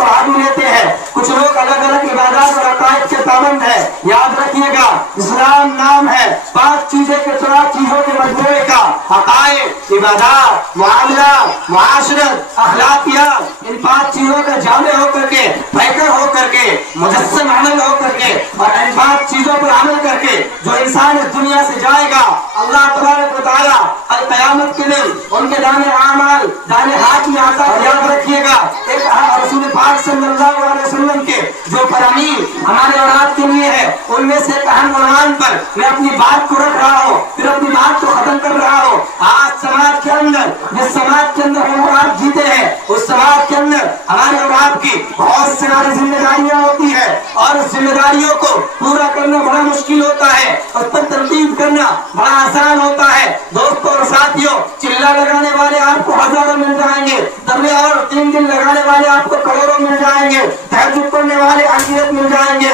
पढ़ा भी लेते हैं, कुछ लोग अलग अलग इबादत और अकायद के पाबंद है। याद रखिएगा, इस्लाम नाम है 5 चीजों के मजमूए का। अकायद, इबादत, मुआमला, मुआशरत, अखलाकियात, इन 5 चीजों का जामे होकर के, पैकर होकर के, मुजस्सम अमल होकर के, और इन 5 चीजों पर अमल करके जो इंसान इस दुनिया से जाएगा, अल्लाह तबारक व तआला कल क़यामत के दिन उनके दाने आमाल, दाने हाथ में आता है। याद रखिएगा, एक रसूल पाक सल्लल्लाहु अलैहि वसल्लम के जो फरमीन हमारे औलाद के लिए है, उनमें से एक अहम उन्वान पर मैं अपनी बात को रख रहा हूँ, फिर अपनी बात को खत्म कर रहा हूँ। आज समाज के अंदर, जिस समाज के अंदर हम औलाद जीते हैं, उस समाज के अंदर हमारे औलाद की बहुत सारी जिम्मेदारियां होती है, और उस जिम्मेदारियों को पूरा करना बड़ा मुश्किल होता है, उस पर तरतीब करना बड़ा आसान होता है। दोस्तों और साथियों, चिल्ला लगाने वाले आपको हजारों मिल जाएंगे, तबले और 3 दिन लगाने वाले आपको करोड़ों मिल जाएंगे, तहज्जुद पढ़ने वाले अनगिनत मिल जाएंगे।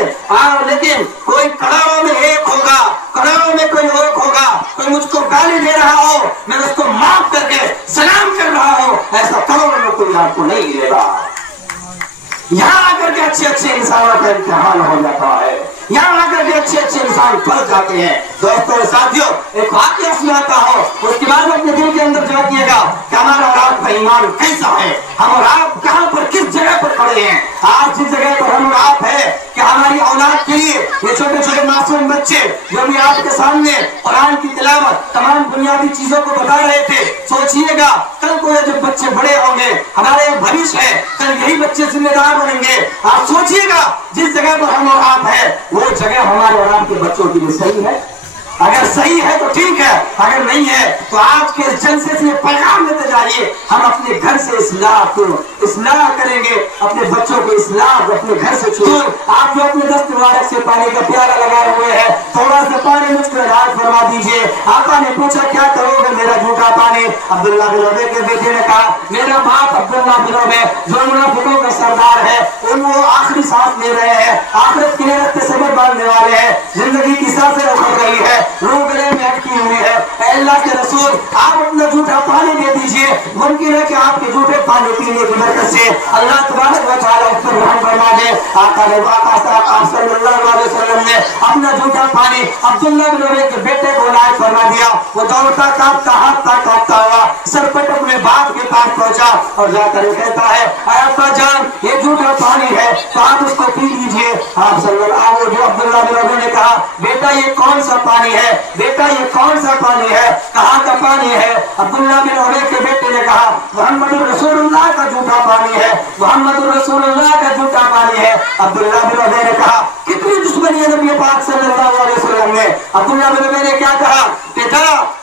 लेकिन कोई करोड़ों में एक होगा, करोड़ों में कोई एक होगा, कोई मुझको गाली दे रहा हो, मैं उसको माफ करके सलाम कर रहा हूँ, ऐसा करोड़ों में कोई आपको नहीं मिलेगा। यहाँ आकर के अच्छे अच्छे इंसानों का इम्तिहान हो जाता है, यहाँ आकर के अच्छे अच्छे इंसान फंस जाते हैं। दोस्तों और साथियों, एक वाक़या सुनाता हूँ, उसके बाद अपने दिल के अंदर जाइएगा कि हमारा और आपका ईमान कैसा है, हम और आप कहाँ पर, किस जगह पर खड़े हैं। आज जिस जगह पर हम और आप है कि हमारी औलाद के लिए ये छोटे छोटे मासूम बच्चे जो भी आपके सामने कुरान की तिलावत, तमाम बुनियादी चीजों को बता रहे थे, सोचिएगा कल को ये जब बच्चे बड़े होंगे, हमारे भविष्य है, कल यही बच्चे जिम्मेदार बनेंगे। आप सोचिएगा, जिस जगह पर हम और आप है, वो जगह हमारे और आपके बच्चों के लिए सही है। अगर सही है तो ठीक है, अगर नहीं है तो आज के जलसे से पैगाम लेते जाइए, हम अपने घर से इस्लाह करेंगे, अपने बच्चों को इस्लाह अपने घर से छोड़। आप जो अपने दस्त मुबारक से पानी का प्याला लगाए हुए हैं, थोड़ा सा पानी मुझको इनायत फरमा दीजिए। आका ने पूछा क्या करोगे मेरा झूठा पानी? अब्दुल्लाह बिन उबई के बेटे ने कहा, मेरा बाप अब्दुल्लाह बिन उबई जो मुनाफिकों का सरदार है, वो आखिरी सांस ले रहे हैं, आखिरत के लिए रस्ते सबक बांधने वाले हैं, जिंदगी की सांसें उखड़ रही है, रूह गले में अटकी हुई है। अल्लाह के रसूल, आप अपना झूठा पानी दे दीजिए, मुमकिन है कि आपके झूठे पानी पीने की बरकत से अल्लाह तबारक व तआला उस पर रहम फरमा दे। आका सल्लल्लाहु अलैहि वसल्लम ने अपना झूठा पानी अब्दुल्लाह बिन उबई के बेटे को इनायत फरमा दिया। वो दौड़ता कांपता हुआ सरपट अपने बाप के पास पहुंचा और जाकर कहता है, अब्बा जान, ये झूठा पानी है तो आप उसको पी लीजिए। आप सल्लल्लाहु अलैहि वसल्लम अब्दुल्लाह बिन उबई ने कहा, बेटा ये कौन सा पानी है, बेटा ये कौन सा पानी है, कहाँ का पानी है? अब्दुल्लाह बिन उबई के बेटे ने कहा, मोहम्मद रसूलुल्लाह का झूठा पानी है, मोहम्मद रसूलुल्लाह का झूठा पानी है। अब्दुल्लाह बिन उबई ने कहा, कितनी दुश्मनी है नबी पाक सल्लल्लाहु अलैहि वसल्लम ने। अब्दुल्लाह बिन उबई ने क्या कहा,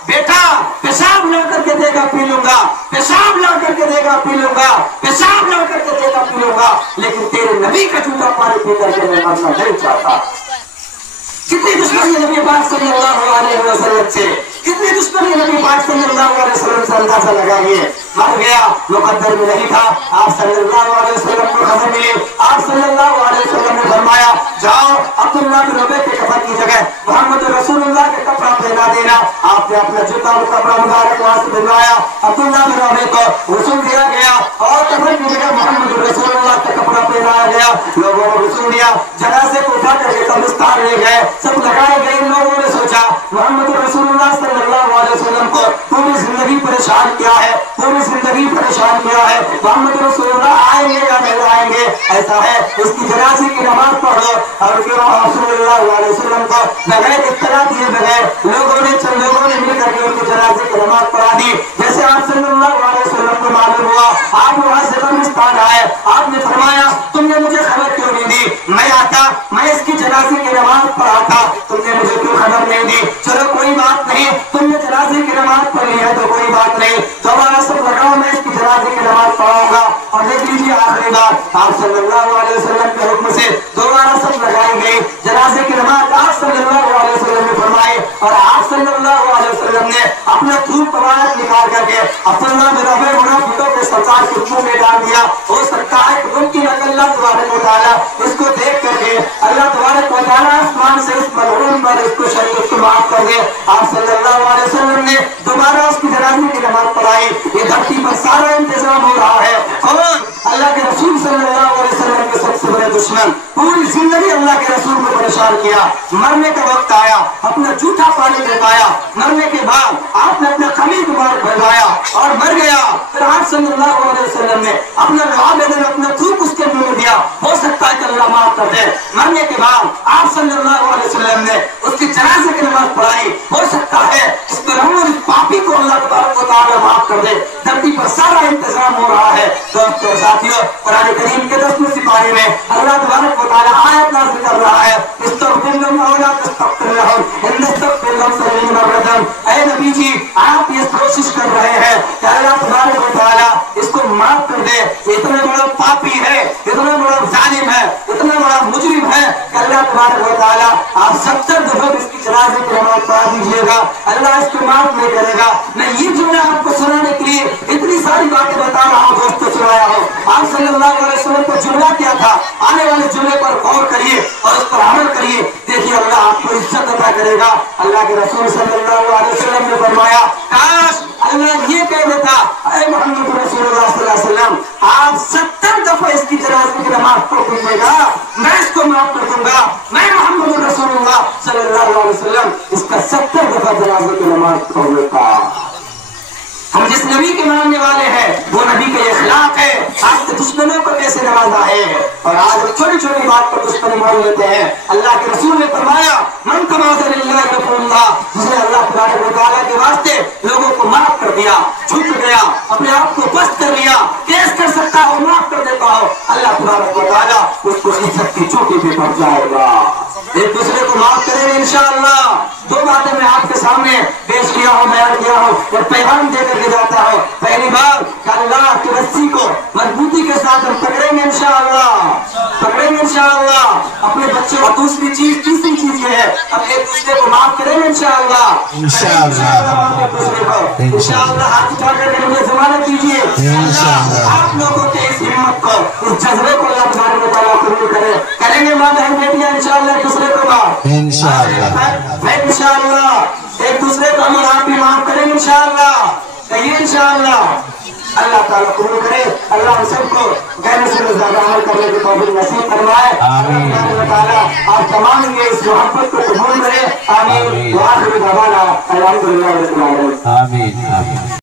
बेटा पेशाब ला करके देगा पी लूंगा, पेशाब ला करके देगा पी लूंगा, पेशाब ला करके देगा पी लूंगा, लेकिन तेरे नबी का झूठा पानी पी करके मैं मरना नहीं चाहता। कितनी दुश्मनी नबी पाक सल्लल्लाहु अलैहि वसल्लम से, कितनी दुश्मनी नबी पाक सल्लल्लाहु अलैहि वसल्लम से अंदाजा लगाइए। मर गया, मुकद्दर में नहीं था। आप सल्लल्लाहु अलैहि वसल्लम को खबर मिली, आप सल्लल्लाहु अलैहि वसल्लम ने फरमाया, जाओ अब्दुल्लाह बिन उबई के कफन की जगह मोहम्मद रसूलुल्लाह के कपड़ा पहना देना। आपने अपना जूता और कपड़ा मुबारक वहां से भिजवाया, अब्दुल्लाह बिन उबई को वसूल दिया गया और कफन की जगह मोहम्मद रसूलुल्लाह का कपड़ा पहनाया गया। लोगों ने वसूल दिया, जनाजे को उठा करके कब्रिस्तान ले गए, सब लगाए गए। इन लोगों ने सोचा, मोहम्मद रसूलुल्लाह सल्लल्लाहु अलैहि वसल्लम को पूरी जिंदगी परेशान किया है, पूरी जिंदगी परेशान किया है, मोहम्मद रसूलुल्लाह आएंगे या नहीं आएंगे? ऐसा है, इसकी जनाजे की नमाज पढ़ो। और फिर सल्लल्लाहु अलैहि वसल्लम को बगैर इत्तला दिए बगैर लोगों ने मिलकर के उनकी जनाजे की नमाज पढ़ा दी। जैसे आप सल्लल्लाहु अलैहि वसल्लम को मालूम हुआ, आप वहां से कब्रिस्तान आए, आपने फरमाया, तुमने मुझे खबर क्यों नहीं दी? मैं आता, मैं इसकी जनाजे की नमाज पढ़ाता, तुमने मुझे क्यों खबर नहीं दी? चलो कोई बात नहीं, तुमने जनाजे की नमाज पढ़ी है तो कोई बात नहीं, दोबारा सब लगाओ, मैं इसकी जनाजे की नमाज पढ़ाऊंगा। और देख लीजिए आखिरी बात, आप सल्लल्लाहु अलैहि वसल्लम के हुक्म से दोबारा सब लगाई गई जनाजे की नमाज। आप सल्लल्लाहु अलैहि वसल्लम ने फरमाई और आप सल्लल्लाहु अलैहि वसल्लम ने अपना थूक मुबारक निकाल करके अब्दुल्लाह बिन उबई मुनाफिकों के सरकार के मुंह में डाल दिया। हो सकता है कि उनकी अल्लाह तबारक व तआला इसको देख करके अल्लाह तबारक व तआला आसमान से इस मलऊन पर इसको शरीयत को माफ कर दे। आप सल्लल्लाहु अलैहि वसल्लम ने दोबारा उसकी जनाजे की नमाज पढ़ाई। ये धरती पर सारा इंतजाम हो रहा है, और अल्लाह के रसूल सल्लल्लाहु अलैहि दुश्मन, पूरी जिंदगी अल्लाह के रसूल को परेशान किया। मरने का वक्त आया, अपना जूठा पानी दे पाया। मरने के बाद आपने अपना खमीर भरवाया और मर गया। फिर आप सल्लल्लाहु अलैहि वसल्लम ने अपना लुआब अपना थूक उसके मुंह में दिया। हो सकता है कि अल्लाह माफ कर दे। मरने के बाद आप सल्लल्लाहु अलैहि वसल्लम ने उसकी जनाजे की नमाज पढ़ाई। हो सकता है इस मरहूम पापी को अल्लाह तबारक व तआला माफ कर दे। धरती पर सारा इंतजाम हो रहा है। दोस्तों और साथियों, कुरान करीम के 10वें सिपारे में अल्लाह तबारक व तआला आयत नाज़िल कर रहा है, ऐ नबी जी, आप ये कोशिश कर रहे हैं कि अल्लाह तबारक व तआला इसको माफ कर दे। इतना बड़ा पापी है, इतना बड़ा जालिम है, इतना बड़ा मुजरिम है कि अल्लाह तबारक व तआला आप 70 दफा इसकी जनाजे की नमाज पढ़ा दीजिएगा, अल्लाह इसको माफ नहीं करेगा। मैं ये जुमला आपको सुनाने के लिए इतनी सारी बातें बता रहा हूँ दोस्तों, सुनाया हूँ। आप सल्लल्लाहु अलैहि वसल्लम का जुमला क्या था, आने वाले जुमले पर गौर करिए और उस पर अमल करिए। देखिए अल्लाह आपको इज्जत अता करेगा। अल्लाह के रसूल सल्लल्लाहु अलैहि वसल्लम ने फरमाया, काश अल्लाह ये कह देता, ऐ मोहम्मद रसूलुल्लाह सल्लल्लाहु अलैहि वसल्लम, आप 70 दफा इसकी जनाजे की नमाज पढ़ दीजिएगा, मैं इसको माफ कर दूंगा। मैं मोहम्मद रसूलुल्लाह सल्लल्लाहु अलैहि वसल्लम इसका 70 दफा जनाजे की नमाज पढ़ देता। हम जिस नबी के मानने वाले हैं वो नबी का इखलाक है। आज के दुश्मनों को कैसे नवाजा है और आज हम छोटी छोटी बात पर दुश्मनी मान लेते हैं। अल्लाह के रसूल ने फरमाया, मन तवाज़ा लिल्लाहि रसूलुल्लाह, जिसने अल्लाह तबारक व तआला के वास्ते लोगों को माफ कर दिया, झुक गया, अपने आप को बस कर लिया, केस कर सकता हो, माफ कर देता हो, अल्लाह तबारक व तआला उसको इज्जत की चोटी पे पहुंच जाएगा। एक दूसरे को माफ करेंगे इंशाअल्लाह। दो बातें मैं आपके सामने पेश किया हूँ, बयान किया हूँ और पैगाम देकर के जाता हूँ। पहली बात, अल्लाह की रस्सी को मजबूती के साथ हम पकड़ेंगे इंशाअल्लाह, पकड़ेंगे इंशाअल्लाह अपने बच्चे। और दूसरी चीज, तीसरी चीज ये है, हम एक दूसरे को माफ करेंगे इंशाअल्लाह, इंशाअल्लाह। हाथ उठा करके मुझे जमानत दीजिए, आप लोगों के इस हिम्मत को, इस जज्बे को अल्लाह तबारक व तआला कबूल करे। करेंगे माँ बहन बेटियां इंशाअल्लाह दूसरे को माफ इंशाअल्लाह, एक दूसरे को हम आप भी माफ करेंगे इंशाअल्लाह, कहिए इंशाअल्लाह। अल्लाह ताला कबूल करे। अल्लाह हम सबको गैर से ज्यादा अमल करने की तौफीक नसीब फरमाए। अल्लाह ताला आप तमाम के इस मोहब्बत को कबूल करे। आमीन। व आखिर दवाना अल्हम्दुलिल्लाह रब्बिल आलमीन। आमीन।